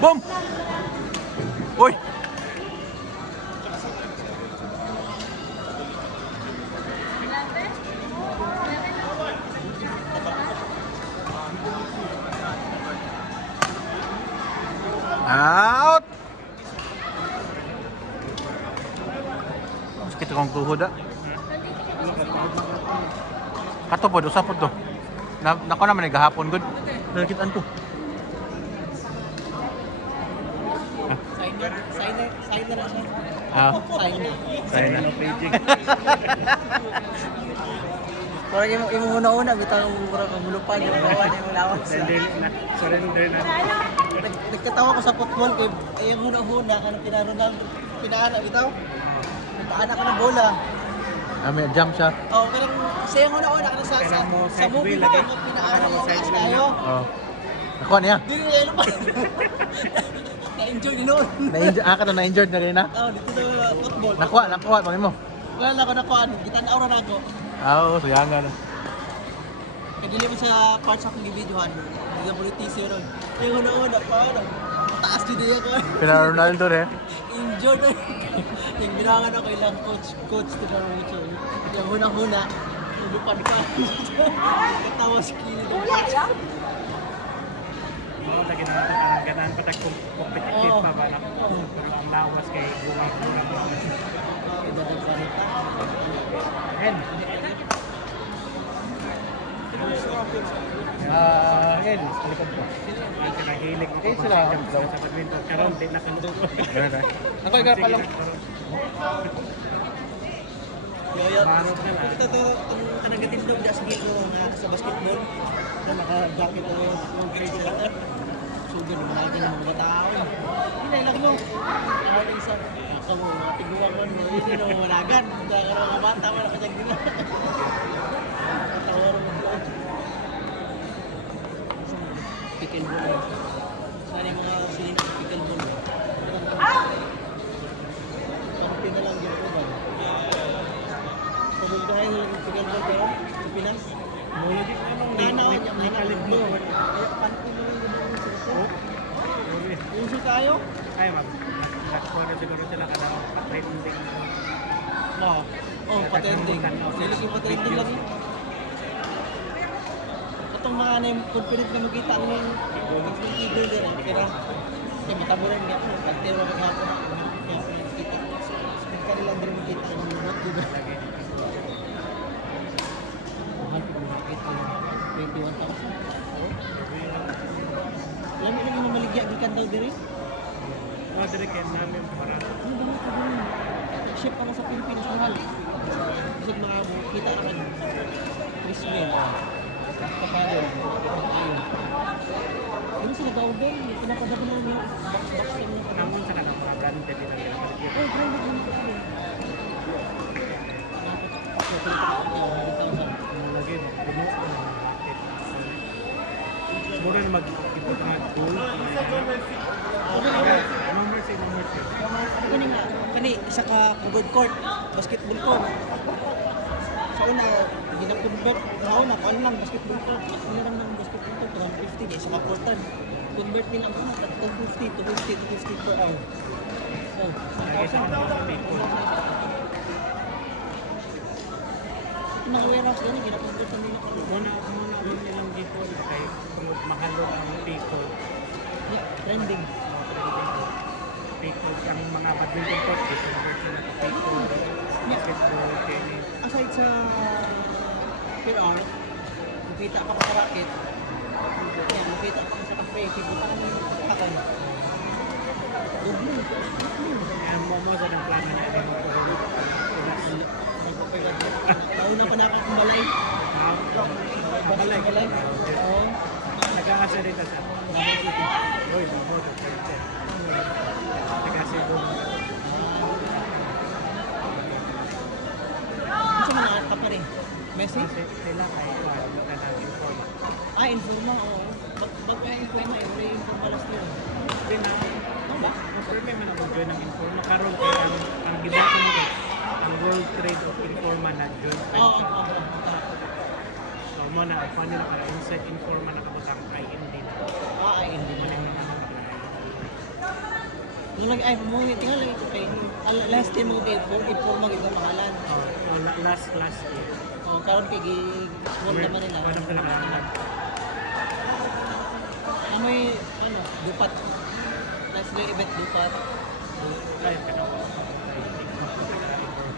Boom! Uy! Out! Sakit akong tuhod ah. Kato po, usa po to. Nako naman ay gahapon good. Nakitaan ko. Signer na siya. Ah, Signer. sayang. Parang yung una-una, bitang murang kamulupan, yung bawa na yung lawas. Surrender na. Nagkatawa ko sa football, kay yung una-una, kanang Ronaldo, pinaana, bitaw. Nagpaana ko ng bola. May jump siya. Oo, parang siya yung una-una, kanang sa movie mo, pinaana mo sa tayo. Oh. Nakuha niya. Hindi niya ano pa. Na-enjoy din noon. Na-injured na rin na. Oo, dito sa football. Nakuha, pangin mo. Wala na ako nakuha, gitanaw na ako. Oo, sayangan. Kadili mo sa parts akong videohan. Hindi na politisyo ron. Yung una-una pa, taas din niya ko. Pina Ronaldo rin. Enjoy na. Yung binangan ako ilang coach to the road. Yung huna-huna, lupad pa. Katawa skill. Oo, lagi na ang ganaan pa competitive pa ba na. Pero ang lawas kay gumang-gumang. And El, talikod ko. ang kinahilig ko Sila. sa badminton karon din na kanto. Ako ikaw palong. Yoyo. Marot na na. Ito kanang gatindog da skill ko nga sa basketball. Ito naka-jacket ko yung crazy like sugan mo natin ng mga batao. Hindi lang mo. Ako lang isa. Ako mo, tiguan mo. Hindi na mawanagan. Kung ka mga bata, wala ka dyan din. Katawar mo po. Pick and ball. Saan yung mga siling pick and ball? Parang pinalang gino ba? Sabog dahil yung pick and ball kayo sa Pinas? Muli din Nanaw niya, may nanaw kalib mo. mo. Pantin mo lang yung mga sila. Uso tayo? Ay, ma'am. Lakwa na siguro sila kada patending. No. Oh, patending. Silig yung patending lang yun. Itong mga confident na makita mo yung eagle din. Pero, kaya mataburan nga. Pagtiro ka hapon na. Kaya makita. Speed ka nilang din makita yung lumot. Diba? Mahal ko makita yung 21,000. Alam mo yung mga maligya, gikan daw din. O, dire kaya namin para. Ano ba ito din? Ship ako sa Pilipinas mahal. Kasi mga kita naman. Christmas. Kapado. Ano sila gawin? Pinapadabo na yung box na mga Namun sa kanang mga branded din ang ginapalagyan. oh, branded naman ito. Lagi, binuo ko ng market. Mura na mag-ipot nga tool. Kani nga, kani isa ka covered court, basketball court. Sa una, gina-convert, na kung lang basketball court. Ano lang ng basketball court, 150 isa ka courtan. Convert din ang 250 to 50 per hour. Oh, Lagi sa kanang mga people. ito mga warehouse din, gina-convert din ako. Muna doon nilang gipon kay tungod mahalo ang people. Trending. People, ang mga badminton court, convert sila sa people. Basketball, tennis. Aside sa per hour, makita pa ko sa racket. Yan, makita pa ko sa cafe. Kibuta ka ng takal. Kaya mo sa ng plano niya din mo Nauna pa na akong balay. Balay. Oo. nag-aasa rin sa Davao City. Boy, mo to pwede. Nag-aasa doon. Ano sa mga ka pa rin? Messi? Kasi sila ay wala na inform. Informa. Oo. Ba't kaya informa eh? Wala yung informa last year. Then, Ano ba? problema na mag-join ng inform. Makaroon kaya ang gibatin mo mo na ako nila para insert informa na kabutang ay hindi na. Ay, hindi Mo mo na na. yung nakalagay. Yung ay, mo tingnan lang ito kay last time mo kay informa gid ang pangalan. Last year. Oh, karon kay small naman nila. Wala sila ka. Amoy ano, dupat. Last day event dupat. Kaya ka na.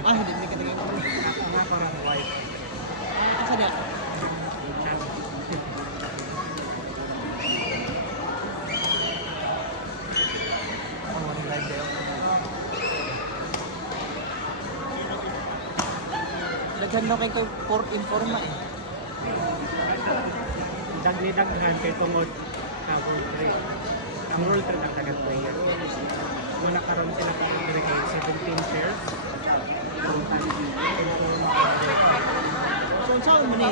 Ah, hindi ka tingin. Nga parang white. Asa dia? Ano yung live there? Daghan daw kay for informa eh. Dagli-daghan kay tungod na World Trade. Ang World Trade ang tagat player. Muna karon sila ka dire kay 17 shares. So unsa mo ni?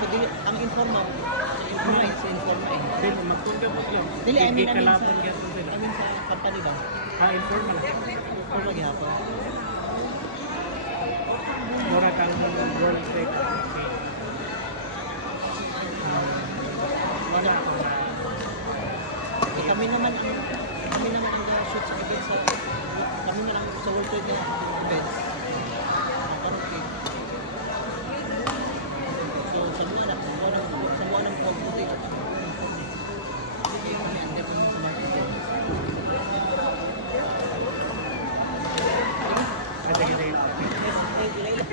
Sige, ang informa. Informa sa informa eh. Then magtungga mo lang. Dili, I mean, Kalabon gyud sila. I mean sa company ba? Informal lang. Informa gihapon. Mura kang World Trade. Wala ako na. Eh, kami naman ang shoot sa event sa kami na lang sa World Trade na events. Parang okay. So sa mga anak, sa mga ng pagbuti. Sige, kami ande po sa market. Kasi kasi Yes, delay lang.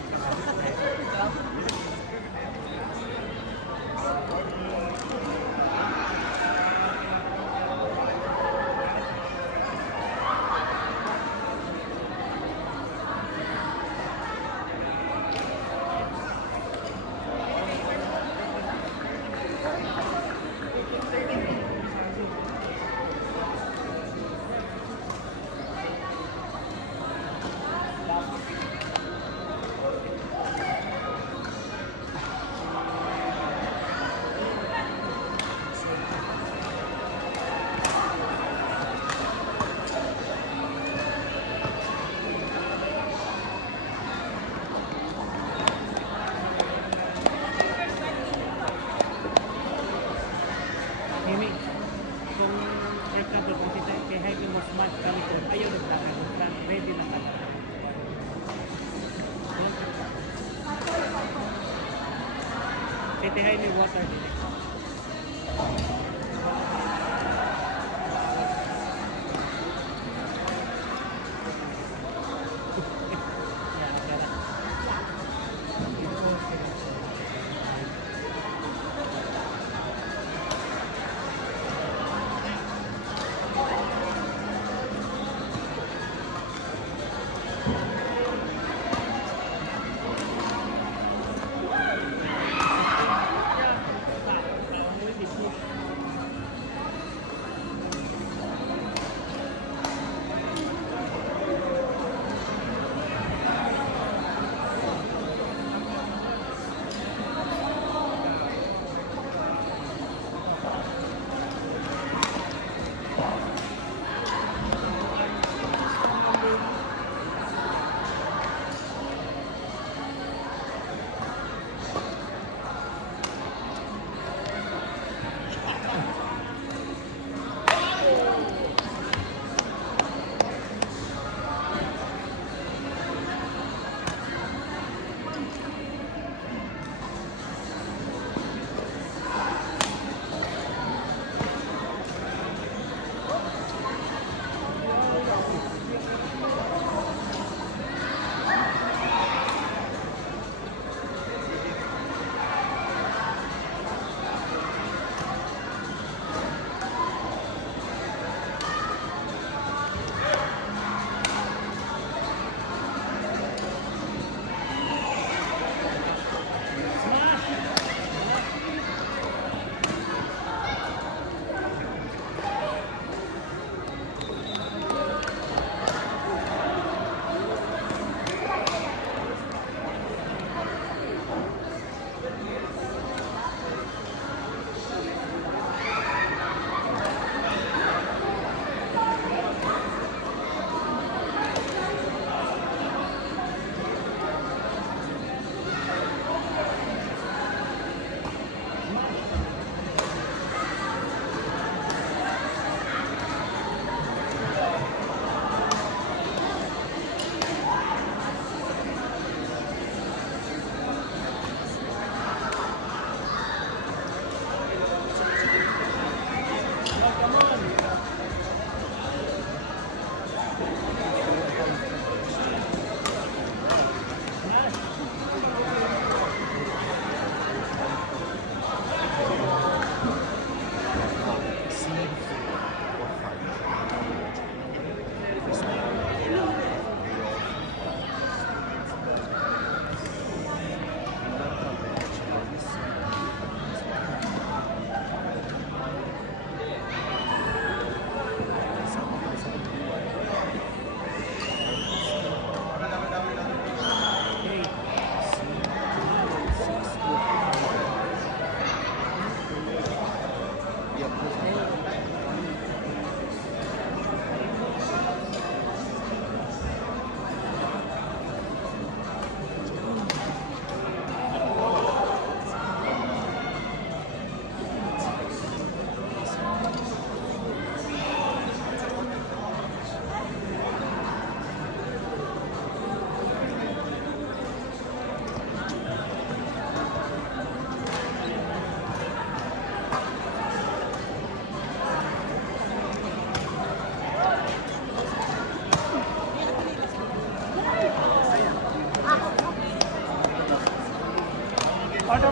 Mimi, kung for example, kung si kay Jaime Mosmat kami kung ayaw na taga, ready na taga. Si Jaime water din.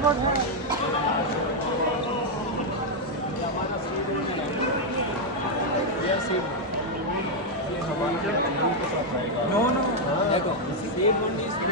No, no. Same one is